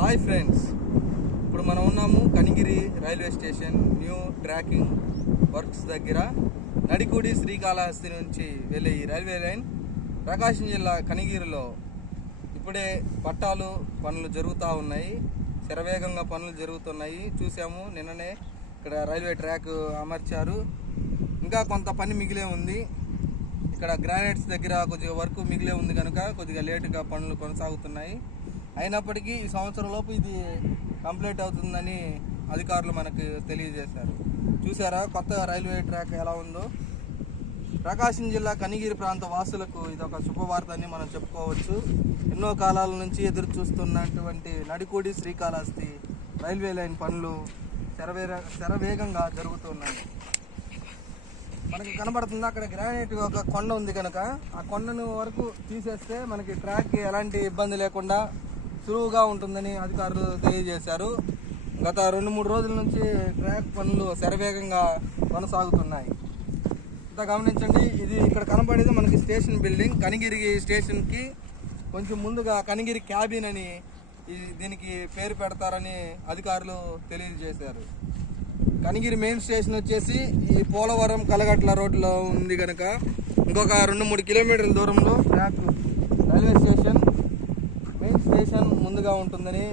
Hi friends. ఇప్పుడు మనం ఉన్నాము Kanigiri railway station new tracking works దగ్గర నడికూడి శ్రీకాళహస్తి నుంచి వెళ్ళే ఈ రైల్వే లైన్ ప్రకాశం జిల్లా కనిగిరిలో. ఇప్పుడే పట్టాలు పనులు జరుగుతూ ఉన్నాయి. శరవేగంగా పనులు జరుగుతున్నాయి. చూసాము నిన్ననే ఇక్కడ రైల్వే ట్రాక్ అమర్చారు. ఇంకా కొంత పని మిగిలే ఉంది. ఇక్కడ గ్రానైట్స్ దగ్గర కొద్దిగా వర్క్ మిగిలే ఉంది కనుక కొద్దిగా లేటుగా పనులు కొనసాగుతున్నాయి. అయినప్పటికీ ఈ సంవత్సరం లోపు ఇది కంప్లీట్ అవుతుందని అధికారులు మనకు తెలియజేశారు. చూసారా కొత్త రైల్వే ట్రాక్ ఎలా ఉందో? ప్రకాశం జిల్లా కనిగిరి ప్రాంత వాసులకు ఇది ఒక శుభవార్త అని మనం చెప్పుకోవచ్చు. ఎన్నో కాలాల నుంచి ఎదురు చూస్తున్నటువంటి నడికోడి శ్రీకాళహస్తి రైల్వే లైన్ పనులు శరవేర శరవేగంగా జరుగుతున్నాయి. మనకి కనబడుతుంది అక్కడ గ్రానైట్ ఒక కొండ ఉంది కనుక ఆ కొండను వరకు తీసేస్తే మనకి ట్రాక్కి ఎలాంటి ఇబ్బంది లేకుండా సులువుగా ఉంటుందని అధికారులు తెలియజేశారు. గత రెండు మూడు రోజుల నుంచి ట్రాక్ పనులు శరవేగంగా కొనసాగుతున్నాయి. ఇంత గమనించండి ఇది ఇక్కడ కనబడేది మనకి స్టేషన్ బిల్డింగ్. కనిగిరి స్టేషన్కి కొంచెం ముందుగా కనిగిరి క్యాబిన్ అని దీనికి పేరు పెడతారని అధికారులు తెలియజేశారు. కనిగిరి మెయిన్ స్టేషన్ వచ్చేసి ఈ పోలవరం కలగట్ల రోడ్లో ఉంది కనుక ఇంకొక రెండు మూడు కిలోమీటర్ల దూరంలో track railway station main station ముందుగా ఉంటుందని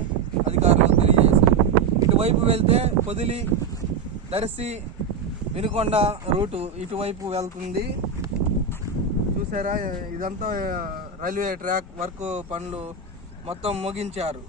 అధికారులు తెలియజేశారు. ఇటువైపు వెళ్తే పొదిలి దర్శి వినుకొండ రూటు ఇటువైపు వెళ్తుంది. చూసారా ఇదంతా రైల్వే ట్రాక్ వర్క్ పనులు మొత్తం ముగించారు.